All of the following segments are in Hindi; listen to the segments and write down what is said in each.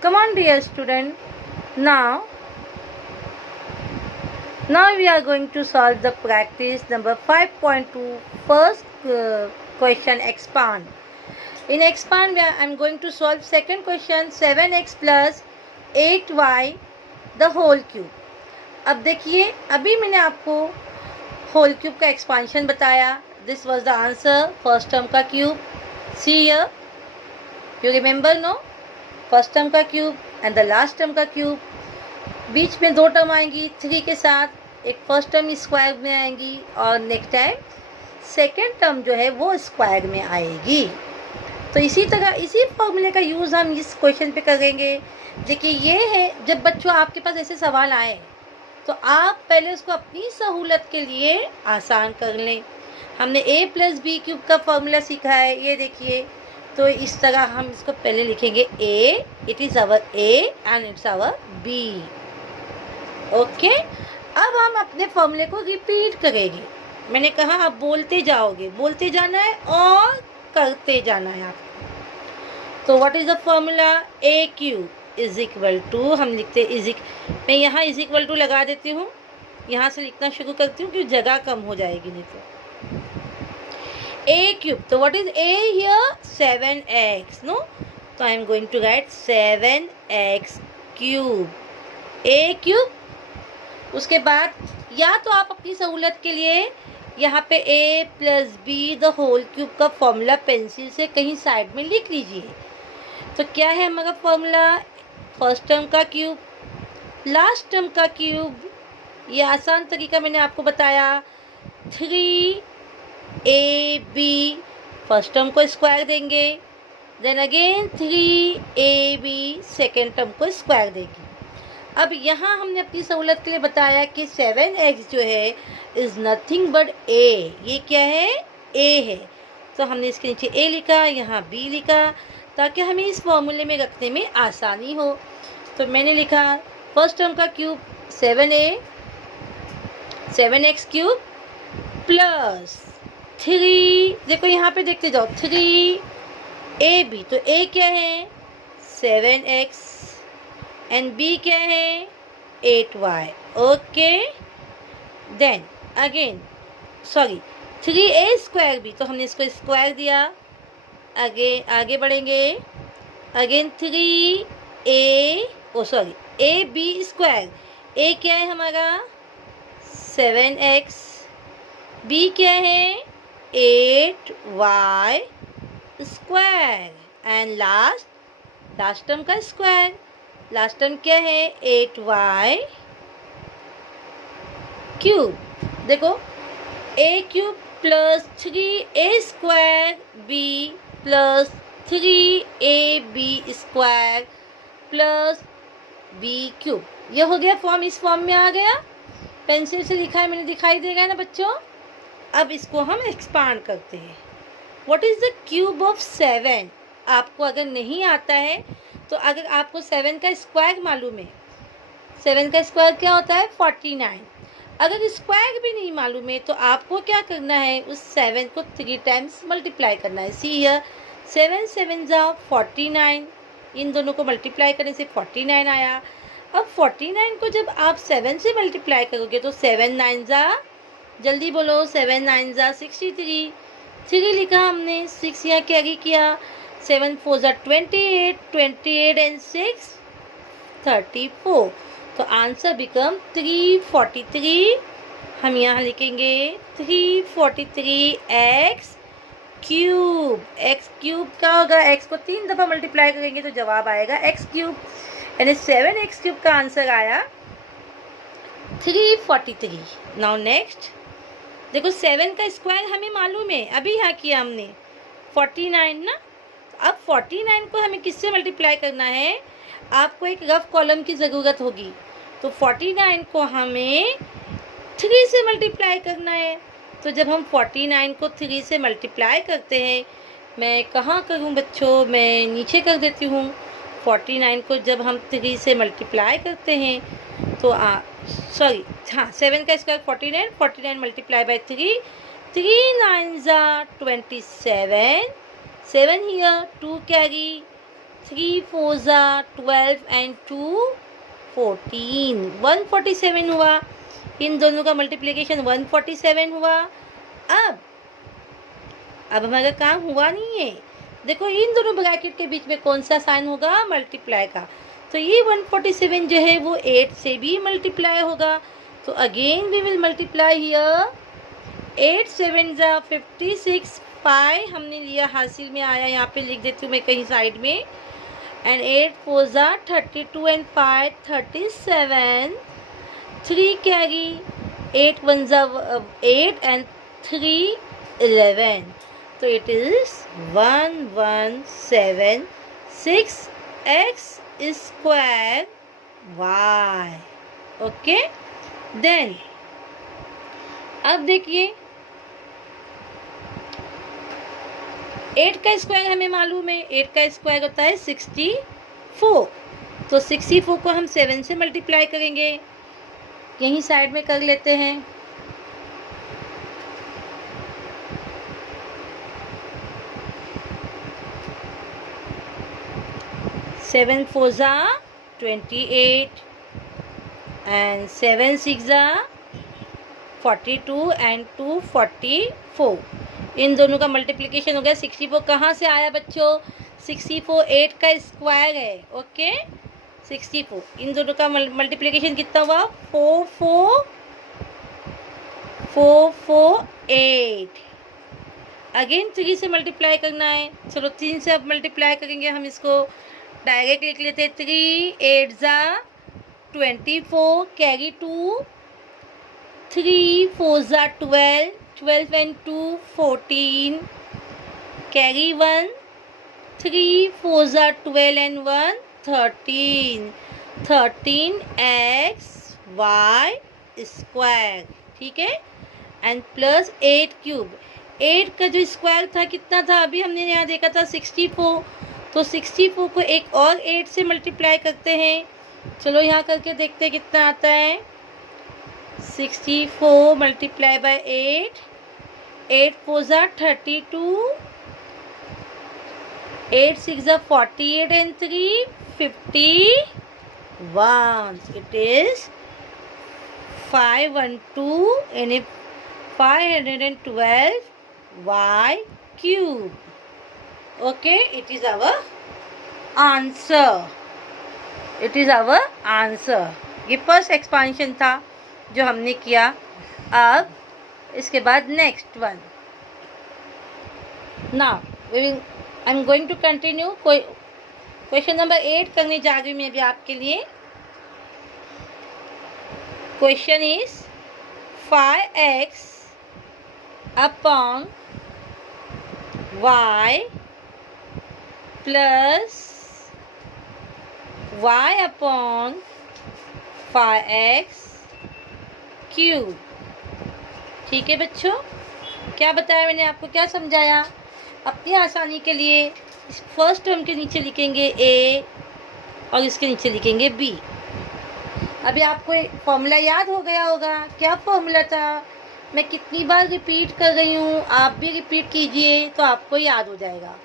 Come on, dear student. Now we are going to solve the practice number 5.2 first question expand. In expand I am going to solve second question 7x plus 8y the whole cube. अब देखिए अभी मैंने आपको होल क्यूब का एक्सपांशन बताया. This was the answer first term का cube. See here you remember no first term का cube and the last term का क्यूब. बीच में दो टर्म आएंगी 3 के साथ. एक फर्स्ट टर्म स्क्वायर में आएंगी और नेक्स्ट टाइम सेकेंड टर्म जो है वो स्क्वायर में आएगी. तो इसी तरह इसी फॉर्मूले का यूज़ हम इस क्वेश्चन पे करेंगे. देखिए ये है जब बच्चों आपके पास ऐसे सवाल आए तो आप पहले उसको अपनी सहूलत के लिए आसान कर लें. हमने a प्लस बी क्यूब का फॉर्मूला सीखा है. ये देखिए तो इस तरह हम इसको पहले लिखेंगे a, it is our a and it's our b. Okay अब हम अपने फॉर्मूले को रिपीट करेंगे. मैंने कहा आप बोलते जाओगे, बोलते जाना है और करते जाना है आपको. तो what is the formula? a cube is equal to, हम लिखते हैं मैं यहाँ इज इक्वल टू लगा देती हूँ. यहाँ से लिखना शुरू करती हूँ क्योंकि जगह कम हो जाएगी नहीं तो. a क्यूब, तो what is a here? 7x. No, तो I am going to write 7x cube. a cube. उसके बाद या तो आप अपनी सहूलत के लिए यहाँ पे a plus b the whole cube का फॉर्मूला पेंसिल से कहीं साइड में लिख लीजिए. तो क्या है हमारा फॉर्मूला? फर्स्ट टर्म का क्यूब, लास्ट टर्म का क्यूब. ये आसान तरीका मैंने आपको बताया. 3ab, फर्स्ट टर्म को स्क्वायर देंगे. Then again 3ab second term को स्क्वायर देंगे. अब यहाँ हमने अपनी सहूलत के लिए बताया कि 7x जो है इज़ नथिंग बट a. ये क्या है? a है. तो हमने इसके नीचे a लिखा, यहाँ b लिखा ताकि हमें इस फॉर्मूले में रखने में आसानी हो. तो मैंने लिखा फर्स्ट टर्म का क्यूब 7x क्यूब प्लस 3, देखो यहाँ पे देखते जाओ 3ab. तो a क्या है? 7x एंड b क्या है? 8y. Okay then again 3a square b, तो हमने इसको स्क्वायर दिया. आगे बढ़ेंगे. Again 3ab square. a क्या है हमारा? 7x. b क्या है? 8y square. And last term का स्क्वायर. लास्ट टर्म क्या है? 8y cube. देखो a cube plus 3a square b plus 3ab square plus b cube. ये हो गया फॉर्म. इस फॉर्म में आ गया. पेंसिल से लिखा है मैंने, दिखाई देगा ना बच्चों. अब इसको हम एक्सपांड करते हैं. What is the cube of 7? आपको अगर नहीं आता है तो अगर आपको 7 का स्क्वायर मालूम है, 7 का स्क्वायर क्या होता है? 49. अगर स्क्वायर भी नहीं मालूम है तो आपको क्या करना है? उस 7 को 3 टाइम्स मल्टीप्लाई करना है. सी हियर 7 7 जा 49. इन दोनों को मल्टीप्लाई करने से 49 आया. अब 49 को जब आप 7 से मल्टीप्लाई करोगे तो 7 9 जा, जल्दी बोलो, 7 9 जा 63. 3 लिखा हमने, 6 यहाँ कैरी किया. 7 4 जा 28. 28 एंड 6 34. तो आंसर बिकम 343. हम यहाँ लिखेंगे 343x क्यूब. x क्यूब क्या होगा? x को 3 दफ़ा मल्टीप्लाई करेंगे तो जवाब आएगा x क्यूब. यानी 7x क्यूब का आंसर आया 343. नाउ नेक्स्ट देखो 7 का स्क्वायर हमें मालूम है, अभी यहाँ किया हमने 49 ना. अब 49 को हमें किससे मल्टीप्लाई करना है? आपको एक रफ कॉलम की ज़रूरत होगी. तो 49 को हमें 3 से मल्टीप्लाई करना है. तो जब हम 49 को 3 से मल्टीप्लाई करते हैं, मैं कहाँ करूँ बच्चों? मैं नीचे कर देती हूँ. 49 को जब हम 3 से मल्टीप्लाई करते हैं तो 7 का स्क्वायर 49. 49 multiply by 3. 3 9 जा 27. 7 here 2 carry 3 4 ज़ा 12 एंड 2 14, 147 हुआ। इन दोनों का मल्टीप्लिकेशन 147 हुआ। अब हमारा काम हुआ नहीं है। देखो इन दोनों ब्रैकेट के बीच में कौन सा साइन होगा, मल्टीप्लाई का। तो ये 147 जो है वो 8 से भी मल्टीप्लाई होगा। तो again we will multiply here. 8 7 ज़ा 56, 5 हमने लिया, हासिल में आया, यहाँ पे लिख देती हूँ मैं कहीं साइड में। एंड 8 4 ज़ा 32 एंड 5 37, 3 कैरी, 8 1 ज़ा 8 एंड 3 11। तो it is 1176x square y। Okay, then अब देखिए 8 का स्क्वायर हमें मालूम है, 8 का स्क्वायर होता है 64। तो 64 को हम 7 से मल्टीप्लाई करेंगे, यहीं साइड में कर लेते हैं। 7 4 ज़ा 28 and 7 6 ज़ा 42 and 2 44। इन दोनों का मल्टीप्लिकेशन हो गया। 64 कहाँ से आया बच्चों, 64 8 का स्क्वायर है। ओके, 64 इन दोनों का मल्टीप्लिकेशन कितना हुआ, 4 4 4 4 8। अगेन 3 से मल्टीप्लाई करना है। चलो 3 से अब मल्टीप्लाई करेंगे हम इसको। डायरेक्ट लिख लेते हैं। 3 8 ज़ा 24 कैरी 2, 3 4 ज़ा 12, 12 एंड 2 14 कैरी 1, 3 4 ज़ा 12 एंड 1 13, 13x y स्क्वायर। ठीक है, एंड प्लस 8 क्यूब। 8 का जो स्क्वायर था कितना था, अभी हमने यहाँ देखा था 64। तो 64 को एक और 8 से मल्टीप्लाई करते हैं। चलो यहाँ करके देखते हैं कितना आता है। 64 मल्टीप्लाई बाय 8, 8 4 ज़ा 32, 8 6 ज़ा 48 एंड 3 51। इट इज 512 यानी 512 y cube। Okay, it is our answer. It is our answer. ये फर्स्ट एक्सपांशन था जो हमने किया। अब इसके बाद next one. Now I am going to continue. Question number 8 करने जा रही हूँ मैं अभी आपके लिए। Question is 5x upon y plus y upon 5x cube. ठीक है बच्चों, क्या बताया मैंने आपको, क्या समझाया। अपनी आसानी के लिए फर्स्ट टर्म के नीचे लिखेंगे a और इसके नीचे लिखेंगे b। अभी आपको एक फॉर्मूला याद हो गया होगा। क्या फॉर्मूला था, मैं कितनी बार रिपीट कर रही हूँ, आप भी रिपीट कीजिए तो आपको याद हो जाएगा।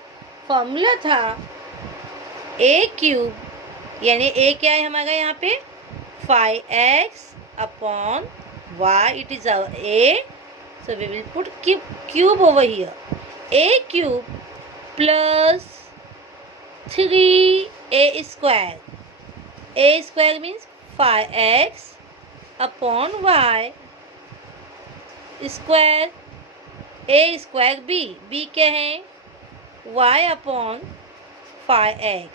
फॉर्मूला था a क्यूब, यानी a क्या है हमारा यहाँ पे 5x upon y। It is our a, so we will put cube over here। a cube plus 3a square. a square means 5x upon y square. a square b, b क्या है y अपॉन 5x।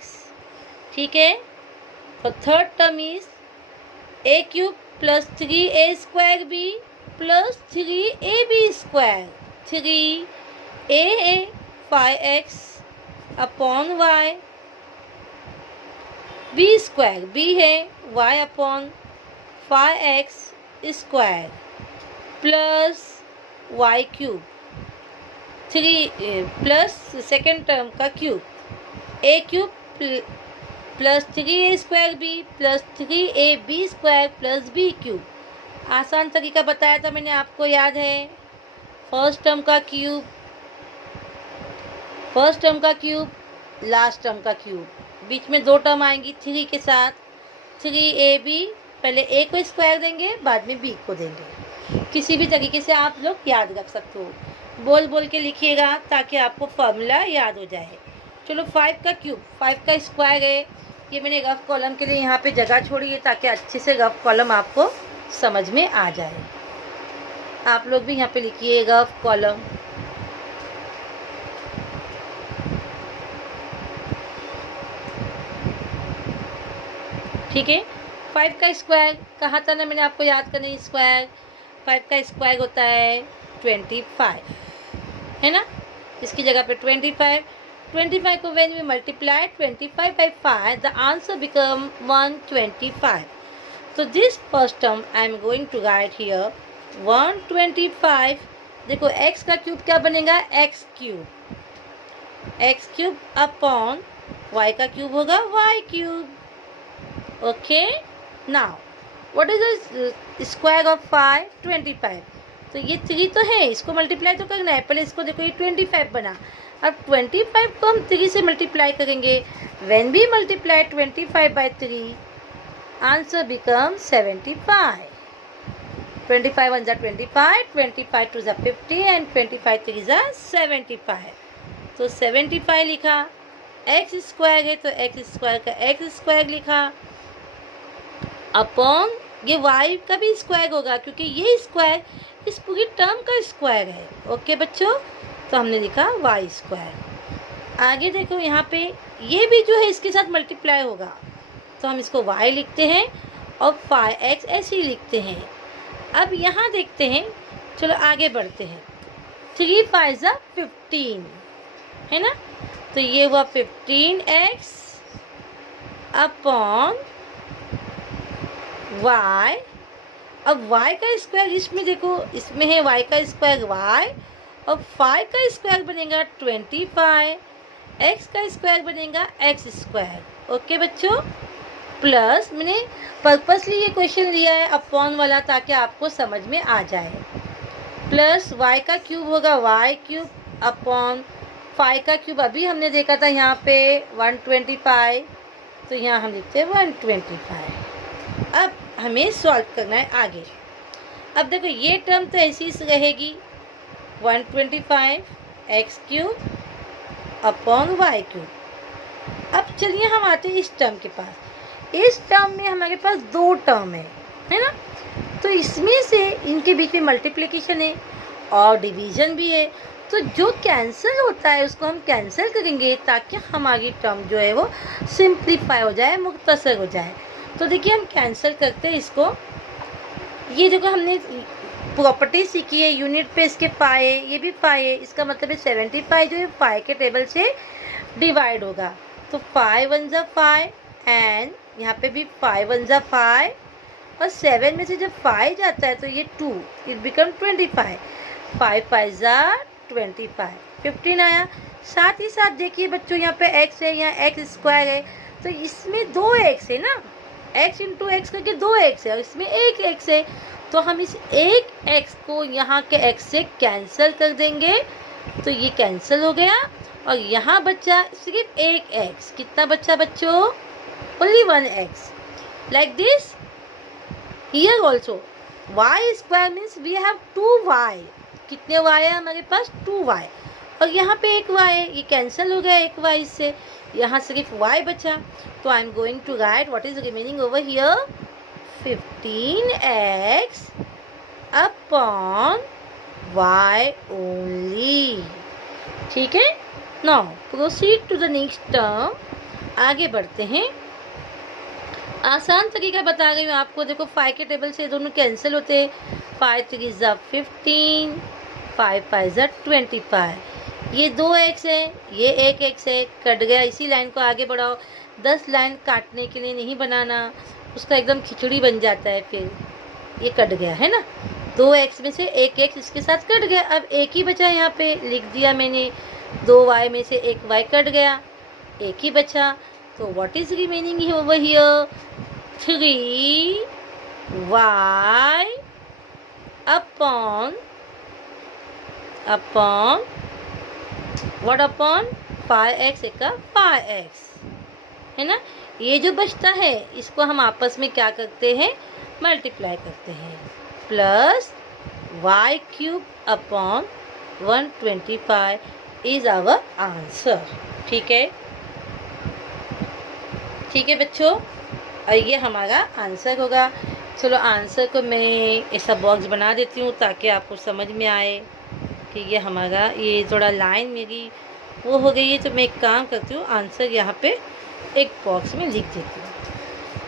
ठीक है, और third term is a cube plus 3a square b plus 3ab square. 3a 5x upon y, b square b है y upon 5x square plus y cube 3 plus second term का cube a cube plus 3a square b plus 3ab square plus b cube. आसान तरीका बताया था मैंने आपको, याद है। फर्स्ट टर्म का क्यूब, लास्ट टर्म का क्यूब, बीच में 2 टर्म आएंगी 3 के साथ, 3ab, पहले a को स्क्वायर देंगे बाद में b को देंगे। किसी भी तरीके से आप लोग याद रख सकते हो, बोल बोल के लिखिएगा ताकि आपको फॉर्मूला याद हो जाए। चलो 5 का क्यूब, 5 का स्क्वायर है, ये मैंने रफ कॉलम के लिए यहाँ पे जगह छोड़ी है ताकि अच्छे से रफ कॉलम आपको समझ में आ जाए। आप लोग भी यहाँ पे लिखिए रफ कॉलम। ठीक है, 5 का स्क्वायर कहा था ना मैंने आपको याद करने, स्क्वायर 5 का स्क्वायर होता है 25, है ना। इसकी जगह पे 25 को when we multiply 25 by 5 the answer become 125। तो this first term I am going to write here 125। देखो x का क्यूब क्या बनेगा, x क्यूब अपॉन y का क्यूब होगा y cube. Okay, now what is the square of 5? 25। तो ये 3 तो है, इसको मल्टीप्लाई तो करना है, पहले इसको देखो ये 25 बना। अब 25 को हम 3 से मल्टीप्लाई करेंगे, when we multiply 25 by 3 answer become 75। 25 1 25, 25 2 50 and 25 3 75। तो 75 लिखा, एक्स स्क्वायर है तो एक्स स्क्वायर का एक्स स्क्वायर लिखा अपॉन ये y का भी स्क्वायर होगा क्योंकि ये स्क्वायर इस पूरी टर्म का स्क्वायर है। ओके बच्चों, तो हमने लिखा y स्क्वायर। आगे देखो यहाँ पे ये भी जो है इसके साथ मल्टीप्लाई होगा तो हम इसको y लिखते हैं और 5x ऐसे ही लिखते हैं। अब यहाँ देखते हैं, चलो आगे बढ़ते हैं। 3 5 15 है ना, तो ये हुआ 15x अपॉन y। अब y का स्क्वायर इसमें देखो, इसमें है y का स्क्वायर y और 5 का स्क्वायर बनेगा 25, x का स्क्वायर बनेगा x स्क्वायर। ओके बच्चों, प्लस मैंने पर्पसली ये क्वेश्चन लिया है अपॉन वाला ताकि आपको समझ में आ जाए। प्लस y का क्यूब होगा y क्यूब अपॉन 5 का क्यूब अभी हमने देखा था यहाँ पे 125, तो यहाँ हम लिखते हैं 125। अब हमें सॉल्व करना है आगे। अब देखो ये टर्म तो ऐसी ही रहेगी 125 x cube upon y cube. अब चलिए हम आते हैं इस टर्म के पास। इस टर्म में हमारे पास 2 टर्म है ना, तो इसमें से इनके बीच में मल्टीप्लिकेशन है और डिवीज़न भी है, तो जो कैंसिल होता है उसको हम कैंसिल करेंगे ताकि हमारी टर्म जो है वो सिंप्लीफाई हो जाए, मुख्तसर हो जाए। तो देखिए हम कैंसिल करते हैं इसको। ये जो हमने प्रॉपर्टी सीखी है यूनिट पे, इसके पाए, ये भी पाए, इसका मतलब है 75 जो है 5 के टेबल से डिवाइड होगा। तो 5 1 जा 5 एंड यहाँ पे भी 5 1 जा 5 और 7 में से जब 5 जाता है तो ये 2, इट बिकम 25। 5 5 जा 25, 15 आया। साथ ही साथ देखिए बच्चों यहाँ पे x है, यहाँ एक्स स्क्वायर है, तो इसमें 2 x है ना, x इंटू एक्स करके 2 x है और इसमें 1 x है, तो हम इस 1 x को यहाँ के x से कैंसिल कर देंगे, तो ये कैंसिल हो गया और यहाँ बचा सिर्फ 1 x। कितना बचा बच्चों? Only 1 x। Like this here also y square means we have 2y। कितने y है हमारे पास? 2y। और यहाँ पे 1 y है, ये कैंसिल हो गया 1 y से, यहाँ सिर्फ y बचा। तो I am going to write what is remaining over here 15x upon y only. ठीक है, now proceed to the next term. आगे बढ़ते हैं। आसान तरीका बता रही हूँ आपको। देखो 5 के टेबल से दोनों कैंसिल होते हैं। 5 3 जा 15, 5 5 जा 25। ये 2 x है, ये 1 x है, कट गया। इसी लाइन को आगे बढ़ाओ। 10 लाइन काटने के लिए नहीं बनाना, उसका एकदम खिचड़ी बन जाता है फिर। ये कट गया है ना, 2 x में से 1 x इसके साथ कट गया। अब एक ही बचा, यहाँ पे लिख दिया मैंने। 2 y में से 1 y कट गया, एक ही बचा। तो what is remaining over here 3y upon what upon 5x का 5x है ना। ये जो बचता है इसको हम आपस में क्या करते हैं, मल्टीप्लाई करते हैं। Plus y cube upon 125 is our answer. ठीक है, ठीक है बच्चों, और ये हमारा आंसर होगा। चलो आंसर को मैं ऐसा बॉक्स बना देती हूँ ताकि आपको समझ में आए कि ये हमारा, ये थोड़ा लाइन मेरी वो हो गई है, तो मैं एक काम करती हूँ, आंसर यहाँ पे एक बॉक्स में लिख देती हूँ।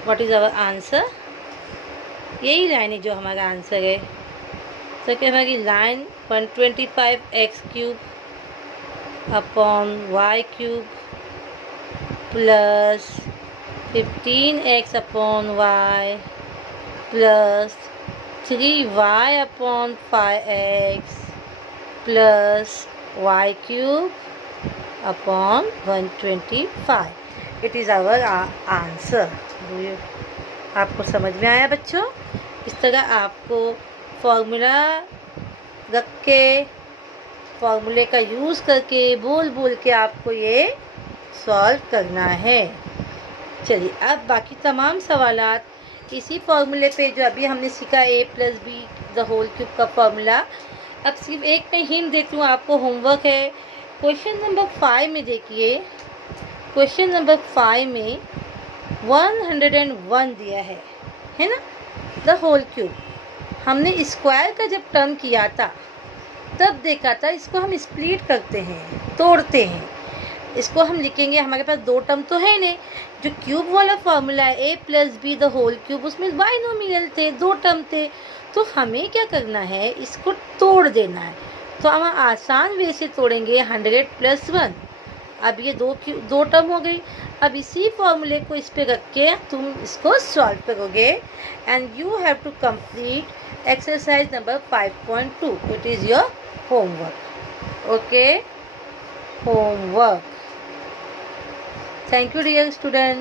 व्हाट इज़ आवर आंसर, यही लाइन है जो हमारा आंसर है। तो क्या हमारी line 125x³ upon y³ plus 15x upon y plus 3y upon 5x plus y³ upon 125, it is our answer. आपको समझ में आया बच्चों? इस तरह आपको फॉर्मूला रख के, फॉर्मूले का यूज़ करके, बोल बोल के आपको ये सॉल्व करना है। चलिए अब बाकी तमाम सवालात इसी फॉर्मूले पे जो अभी हमने सीखा a+b² का फॉर्मूला। अब सिर्फ एक मैं हिंट देती हूँ आपको, होमवर्क है। क्वेश्चन नंबर 5 में देखिए, क्वेश्चन नंबर 5 में 101 दिया है ना, द होल क्यूब। हमने स्क्वायर का जब टर्म किया था तब देखा था इसको हम स्प्लिट करते हैं, तोड़ते हैं। इसको हम लिखेंगे, हमारे पास दो टर्म तो है नहीं, जो क्यूब वाला फॉर्मूला है a+b², उसमें बाइनोमियल थे, दो टर्म थे, तो हमें क्या करना है, इसको तोड़ देना है। तो हम आसान वे से तोड़ेंगे 100 + 1। अब ये दो टर्म हो गई। अब इसी फॉर्मूले को इस पे रख के तुम इसको सॉल्व करोगे and you have to complete exercise number 5.2। It is your homework. Okay, homework. Thank you dear student.